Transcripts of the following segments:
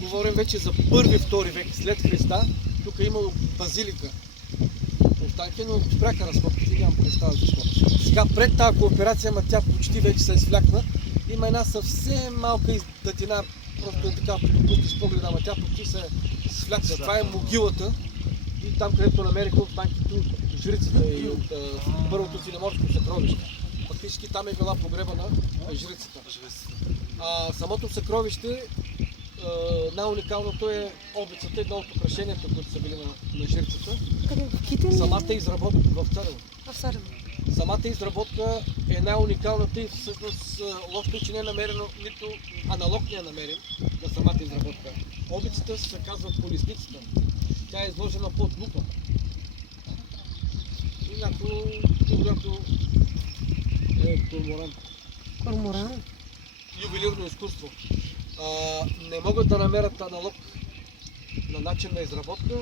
Говорим вече за първи-втори век след Христа. Тук е имало базилика. Останки, но спряха разкопките, нямам представа защо. Сега пред тази кооперация, тя почти вече се изфлякна. Има една съвсем малка издатина, просто е така, пусти с погледа, тя почти се свлякна. Това е могилата и там, където намериха останките от жрицата и от първото синеморско съкровище. Фактически там е била погребана жрицата. Самото съкровище, най-уникалното е обицата, едно от украшенията, които са били на жрицата. Самата изработка в Царево. Самата изработка е най-уникалната и всъщност лошото, че не е намерено, нито аналог не е намерен на самата изработка. Обицата се казва колесницата. Тя е изложена под лупа. И някакво е корморан. Корморан? Ювелирно изкуство. Не могат да намерят аналог на начин на изработка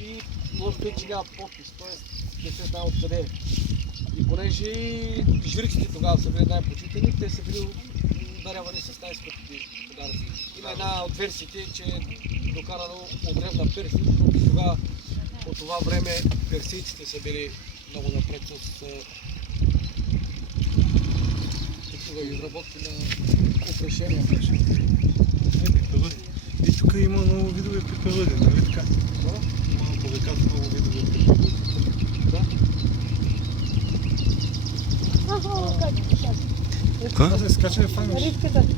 и лошото е, че няма подпис, т.е. не се знае откъде е. И понеже жриците тогава са били най-почитани, те са били ударявани с най-скъпите подаръци. Има една от версиите, че е докарано от древна Персия, защото тогава по това време персийците са били много напред с изработки на украшения. И тук има много видове пепелъди, нали така? Има по веката много видове пепелъди. Да. Това се скача файно.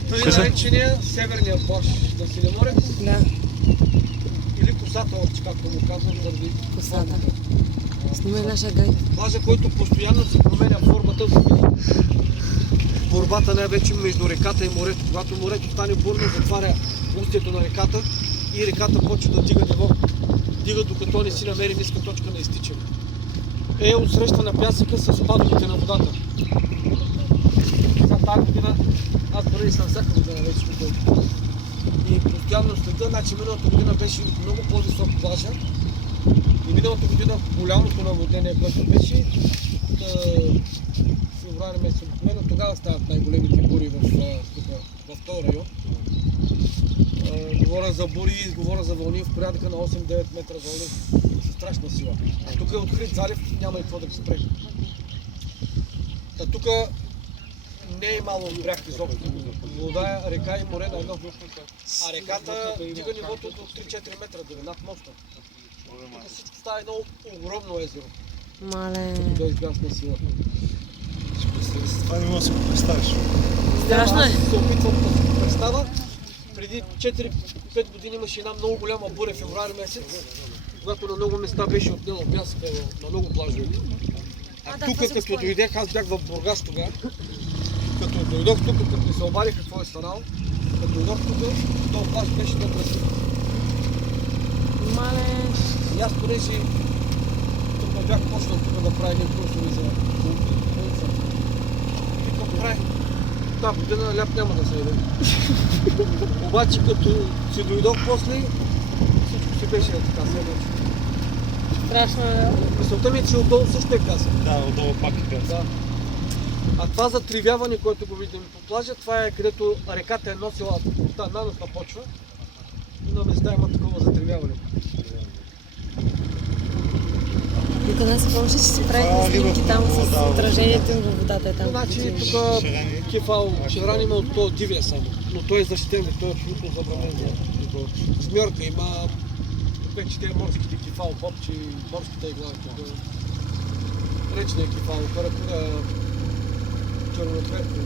Той е наречения северния плаж на Синеморец. Да. Или косата овче, както му казвам, заради Косата. Снимай наша гайда. Плажа, който постоянно се променя формата в борбата най-вече между реката и морето. Когато морето стане бурно, затваря устието на реката и реката почва да дига ниво. Дига, докато не си намери ниска точка на изтичане. Е отсреща на пясъка с падовете на водата. За тази година, аз дори съм всяка година вече ходил. И постоянно следа, значи миналата година беше много по-висок плажа. И миналата година голямото наводнение, което беше, февруари месец обикновено, тогава стават най-големите бури в този район. Говоря за бури, говоря за вълни в порядъка на 8-9 метра вълни със страшна сила. Тук е открит залив, няма и какво да ги спре. Тук не е имало бряг изобщо. Вода, река и море на едно. А реката дига нивото до 3-4 метра дори над моста. Тук всичко става едно огромно езеро. Мале. Да изгасне сила. Това не мога да си го представиш. Страшно е. Аз се опитвам да си го представя. Преди 4-5 години имаше една много голяма буря в февруари месец, когато на много места беше отнело пясъка на много плажове. Тук като дойдех, аз бях в Бургас тогава. Като дойдох тук, като ми се обадиха какво е станало, като дойдох тук, този плаж беше до красив. Мале. И аз понеже тук бях почнал тук да правя един курсови за улица. Викам, край, тази година ляп няма да се яде. Обаче като си дойдох после, всичко си беше така седмица. Страшно е. Мисълта ми е, че отдолу също е пясък. Да, отдолу пак е пясък. Да. А това затривяване, което го виждаме по плажа, това е където реката е носила тази наносна почва и на места има такова затривяване. Тук нас помня, че си правихме снимки там с отражението им във водата. Там. Значи тук кефал черан има от този дивия само, но той е защитен, той е абсолютно забранен за змьорка. Има тук че те морските кефал, попчи, морските игла, речния кефал, каракура, чернотверка.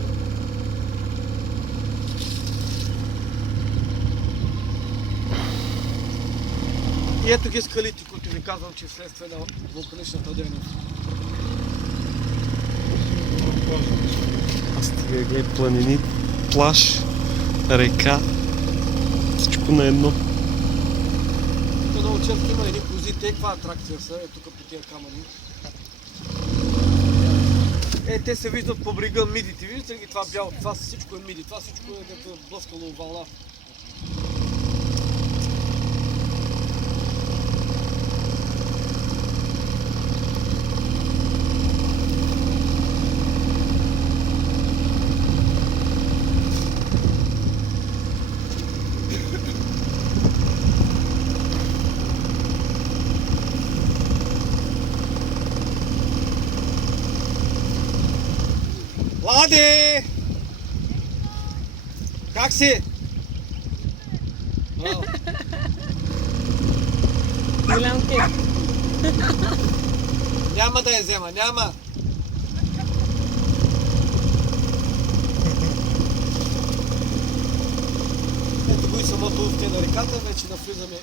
И ето ги скалите, които ви казвам, че вследствие на вулканичната дейност. Аз стига гледай планини, плаж, река, всичко на едно. Тук много често има едни кози, те каква атракция са, е тук по тия камъни. Те се виждат по брега мидите, виждате ли това бяло, това всичко е миди, това всичко е като блъскало вълна. Влади! Как си? Браво. Голям кеф. Няма да я взема, няма. Ето го и самото устие на реката, вече навлизаме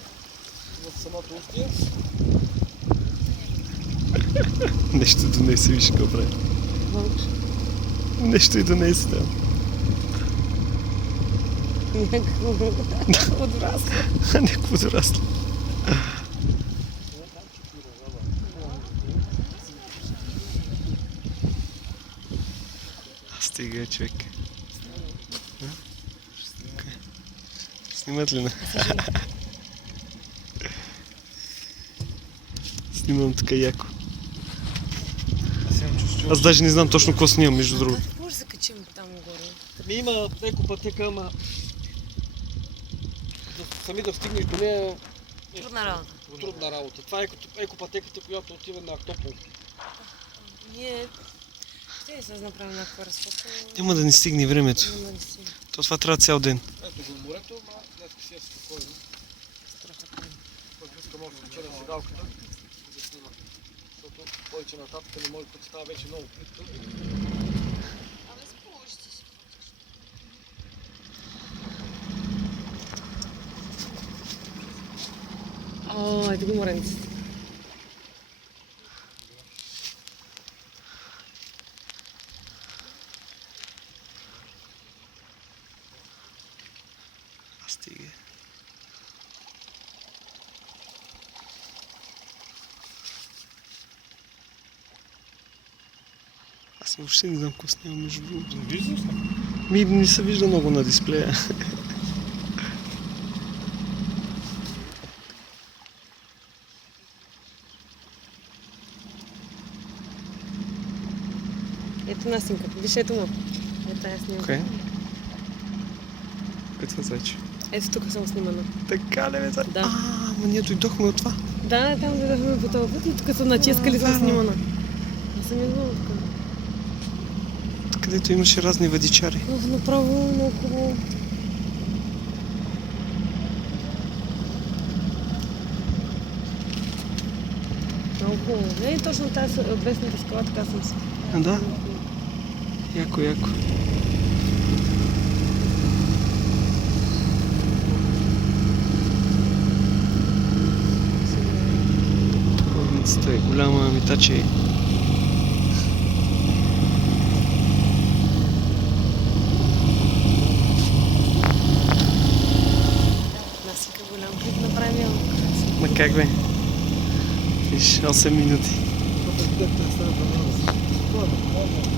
в самото устие. Нещо донесе, виж какво прави. Вълч. Нещо и донесе там. Някакво подрасло. Някакво дорасло. Стига, човек. Снимат ли? Снимам така яко. Аз даже не знам точно какво снимам, между другото. Как може да се качим там горе? Ми има еко пътека, ама сами да стигнеш до нея е Трудна работа. трудна работа. Това е еко пътеката, която отива на Ахтопол. Ние ще ли се направим някаква разходка? Няма да ни стигне времето. Няма да си Това трябва цял ден. Ето го морето, ама днес си е спокойно. страхотно. Който иска може да вчера седалката да снима. Защото повече нататък не може да става вече много плитка. О, ето го моренците. Стига. Аз въобще не знам какво снимам, между другото. Виждаш ли? Ми не се вижда много на дисплея. Ето една снимка. Виж, ето му. Ето тази снимка. Окей. Какво значи? Ето тук съм снимана. Така ли бе? Да. Ама ние дойдохме от това. Да, там дойдохме по този път и тук съм наческали съм снимана. Аз съм идвала тук. Където имаше разни въдичари. Ох, направо много хубаво. Много хубаво. Не, точно тази отвесната скала, така съм си. Да? Яко, яко. Горницата е голяма, митаче. Насика голям клип направим много красиво. Ма как бе? Виж, 8 минути. Това е